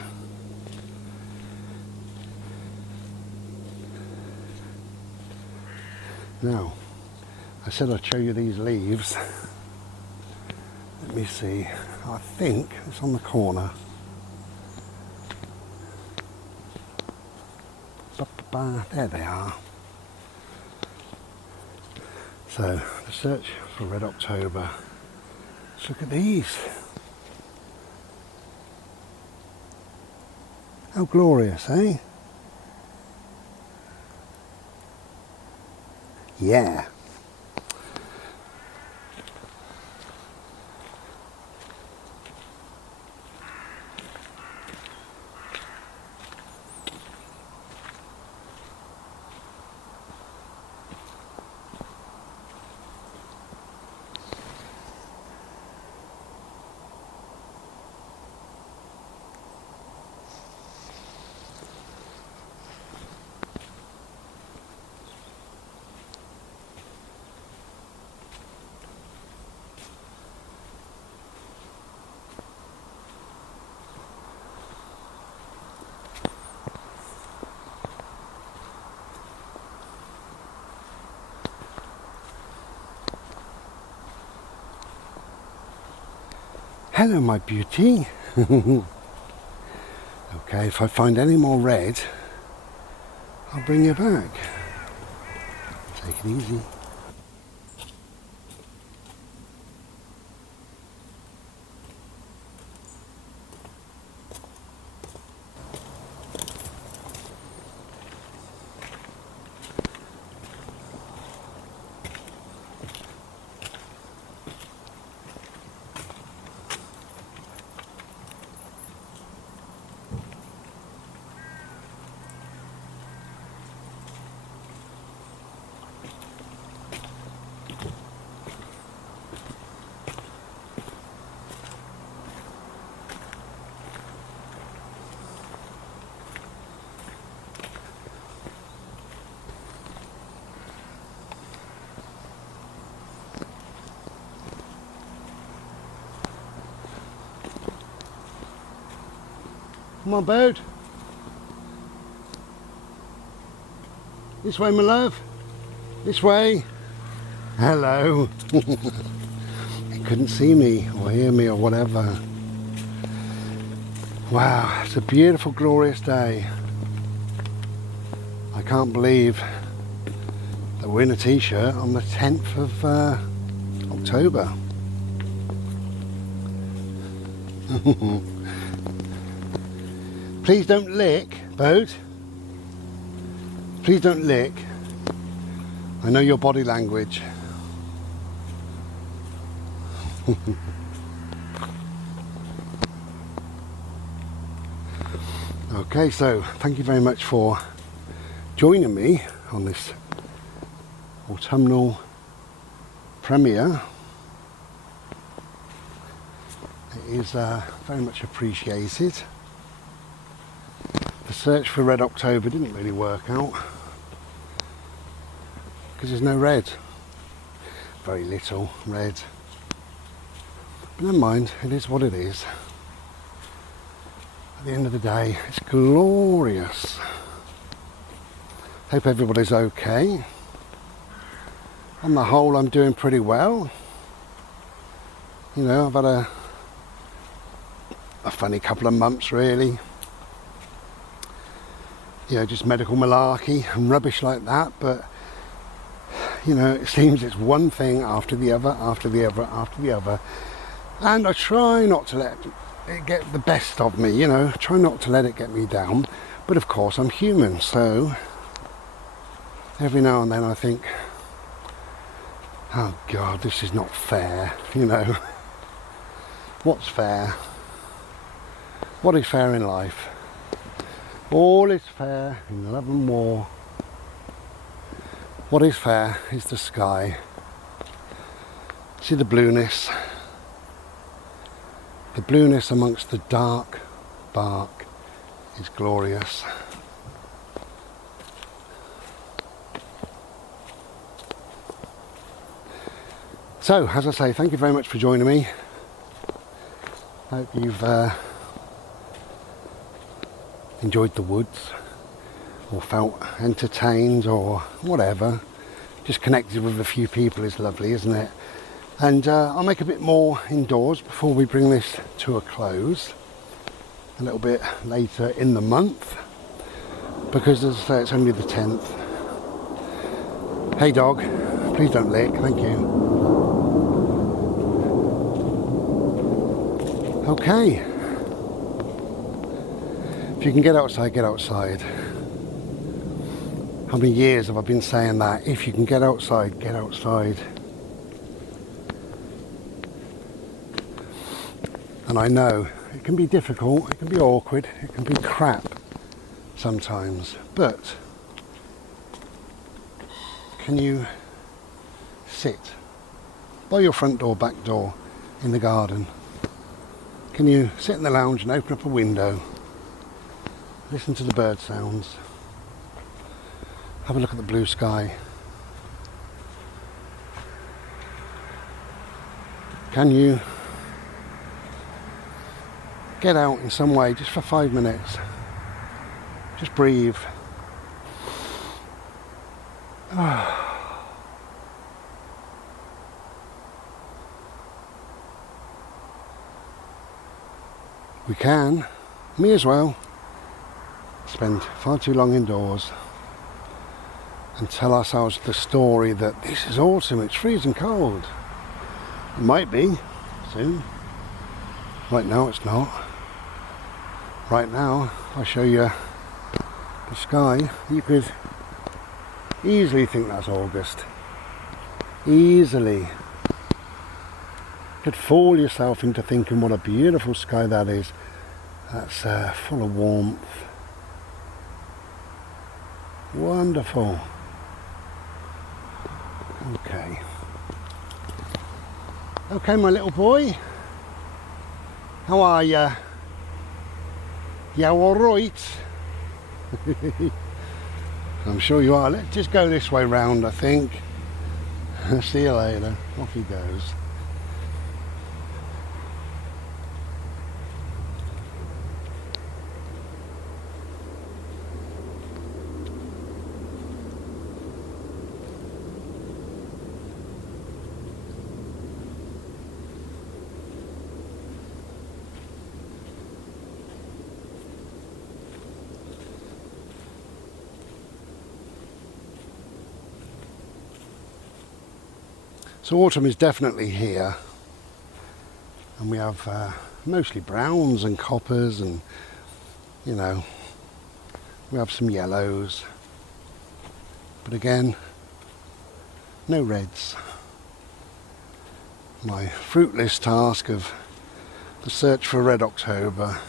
Now, I said I'd show you these leaves. Let me see. I think it's on the corner. There they are. So, the search for Red October. Let's look at these. How glorious, eh? Yeah. Hello, my beauty. Okay, if I find any more red, I'll bring you back. Take it easy. Come on, bird. This way, my love. This way. Hello. He couldn't see me or hear me or whatever. Wow, it's a beautiful, glorious day. I can't believe that we're in a t-shirt on the 10th of October. Please don't lick, boat. Please don't lick. I know your body language. Okay, so thank you very much for joining me on this autumnal premiere. It is very much appreciated. The search for Red October didn't really work out because there's no red, very little red, but never mind, it is what it is. At the end of the day, it's glorious. Hope everybody's okay. On the whole, I'm doing pretty well. You know, I've had a funny couple of months really. You know, just medical malarkey and rubbish like that, but you know, it seems it's one thing after the other, after the other, after the other, and I try not to let it get the best of me, you know, try not to let it get me down, but of course I'm human, so every now and then I think, oh God, this is not fair, you know. What's fair? What is fair in life? All is fair in love and war. What is fair is the sky. See the blueness? The blueness amongst the dark bark is glorious. So, as I say, thank you very much for joining me. I hope you've enjoyed the woods, or felt entertained, or whatever. Just connected with a few people is lovely, isn't it? And I'll make a bit more indoors before we bring this to a close a little bit later in the month, because as I say, it's only the 10th. Hey dog, please don't lick, thank you. Okay, if you can get outside, get outside. How many years have I been saying that? If you can get outside, get outside. And I know it can be difficult, it can be awkward, it can be crap sometimes, but can you sit by your front door, back door, in the garden? Can you sit in the lounge and open up a window, listen to the bird sounds, have a look at the blue sky? Can you get out in some way just for 5 minutes? Just breathe. We can, me as well, spend far too long indoors and tell ourselves the story that this is awesome, it's freezing cold. It might be soon. Right now it's not. Right now, if I show you the sky, you could easily think that's August. Easily. Could fool yourself into thinking what a beautiful sky that is. That's full of warmth. Wonderful. Okay. Okay, my little boy. How are ya? You alright? I'm sure you are. Let's just go this way round, I think. See you later. Off he goes. So autumn is definitely here, and we have mostly browns and coppers, and you know, we have some yellows, but again, no reds. My fruitless task of the search for Red October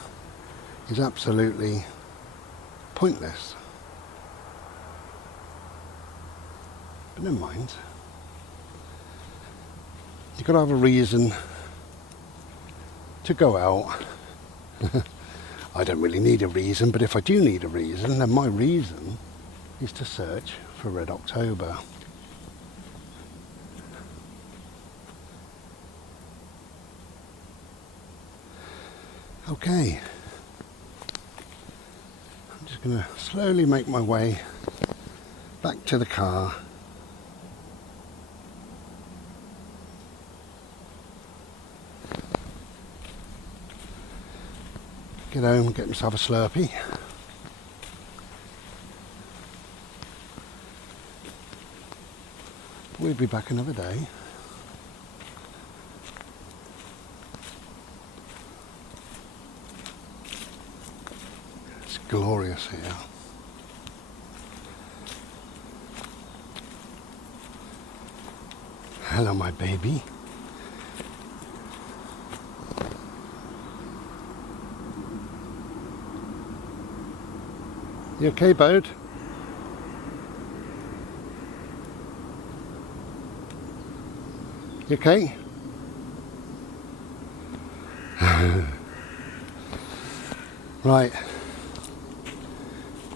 is absolutely pointless. But never mind. You've got to have a reason to go out. I don't really need a reason, but if I do need a reason, then my reason is to search for Red October. Okay. I'm just going to slowly make my way back to the car. Get home and get myself a Slurpee. We'll be back another day. It's glorious here. Hello, my baby. You okay, bud? You okay? Right.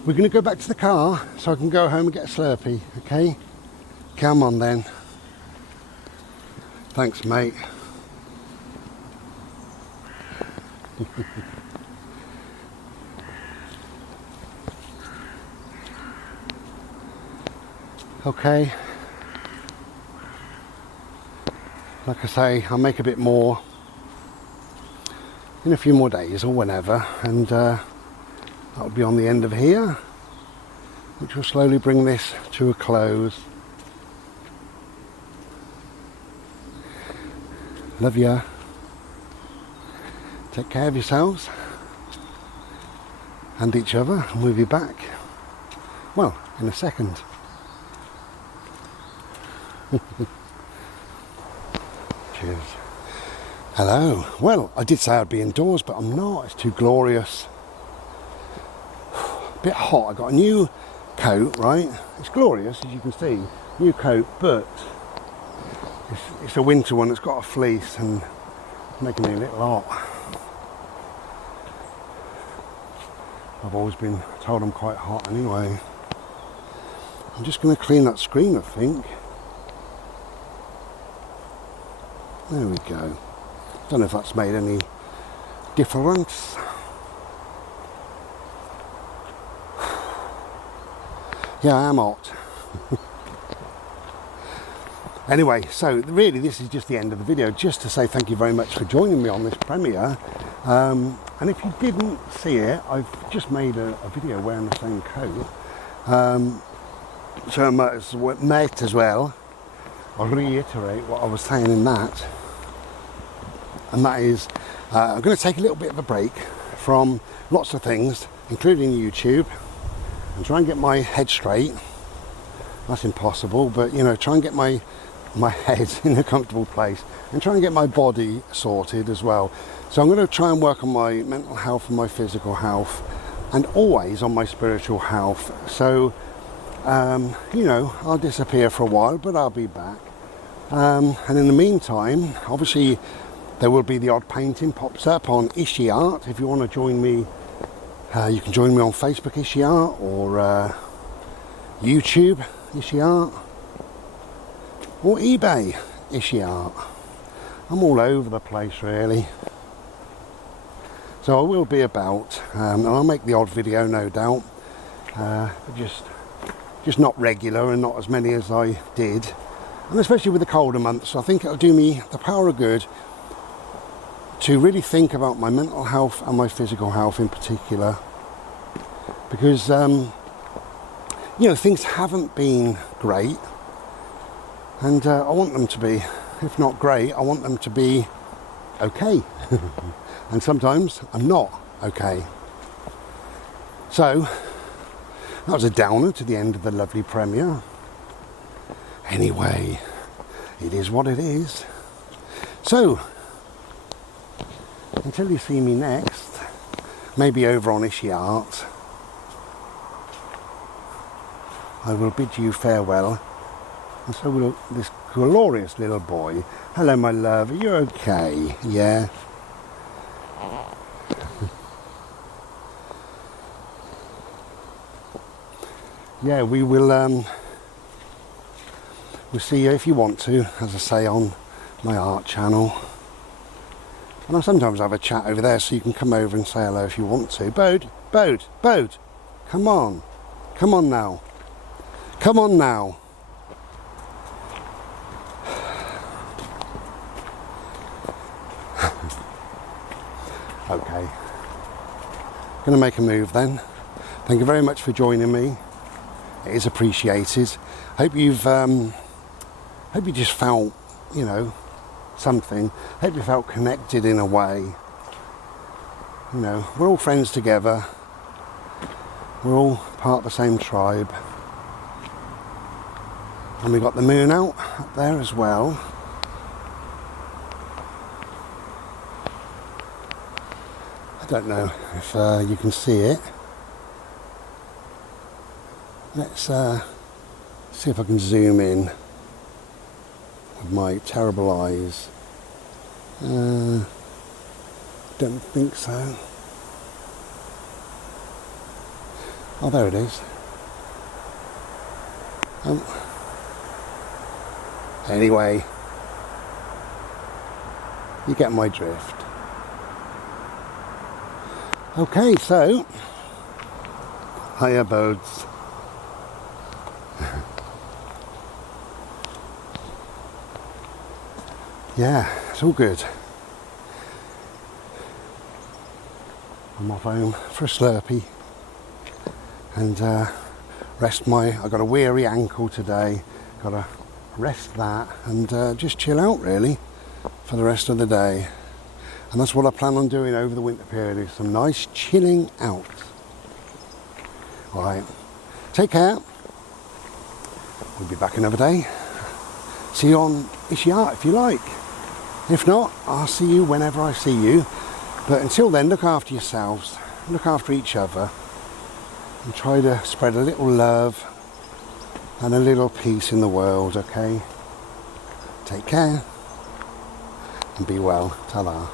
We're going to go back to the car so I can go home and get a Slurpee, okay? Come on then. Thanks, mate. Okay. Like I say, I'll make a bit more in a few more days or whenever, and that'll be on the end of here, which will slowly bring this to a close. Love ya. Take care of yourselves and each other, and we'll be back, well, in a second. Cheers. Hello. Well, I did say I'd be indoors, but I'm not. It's too glorious. A bit hot. I got a new coat, right? It's glorious, as you can see. New coat, but it's a winter one. It's got a fleece and it's making me a little hot. I've always been told I'm quite hot anyway. I'm just going to clean that screen, I think. There we go. Don't know if that's made any difference. Yeah, I am hot. Anyway, so really this is just the end of the video, just to say thank you very much for joining me on this premiere. And if you didn't see it, I've just made a video wearing the same coat. So I might as well, I'll reiterate what I was saying in that. And that is, I'm going to take a little bit of a break from lots of things, including YouTube, and try and get my head straight. That's impossible, but you know, try and get my head in a comfortable place and try and get my body sorted as well. So I'm going to try and work on my mental health and my physical health, and always on my spiritual health. So, you know, I'll disappear for a while, but I'll be back. And in the meantime, obviously, there will be the odd painting pops up on Ishi Art. If you want to join me, you can join me on Facebook Ishi Art, or YouTube Ishi Art, or eBay Ishi Art. I'm all over the place really. So I will be about, and I'll make the odd video, no doubt, but just not regular and not as many as I did. And especially with the colder months, I think it'll do me the power of good to really think about my mental health and my physical health in particular, because you know, things haven't been great, and I want them to be, if not great, I want them to be okay. And sometimes I'm not okay. So that was a downer to the end of the lovely premiere. Anyway, it is what it is. So until you see me next, maybe over on Ishi Art, I will bid you farewell, and so will this glorious little boy. Hello, my love, are you okay? Yeah? Yeah, we will, we'll see you if you want to, as I say, on my art channel. And I sometimes have a chat over there, so you can come over and say hello if you want to. Bode, come on. Come on now. Come on now. Okay. Gonna make a move then. Thank you very much for joining me. It is appreciated. Hope you just felt, you know, something. Hope you felt connected in a way. You know, we're all friends together. We're all part of the same tribe. And we got the moon out up there as well. I don't know if you can see it. Let's see if I can zoom in with my terrible eyes. Don't think so. Oh, there it is. Oh. Anyway, you get my drift. Okay, so, hiya birds. Yeah, it's all good. I'm off home for a Slurpee and I got a weary ankle today, got to rest that and just chill out really for the rest of the day. And that's what I plan on doing over the winter period, is some nice chilling out. Alright, take care. We'll be back another day. See you on Ishiat if you like. If not, I'll see you whenever I see you. But until then, look after yourselves, look after each other, and try to spread a little love and a little peace in the world, okay? Take care and be well. Ta-ra.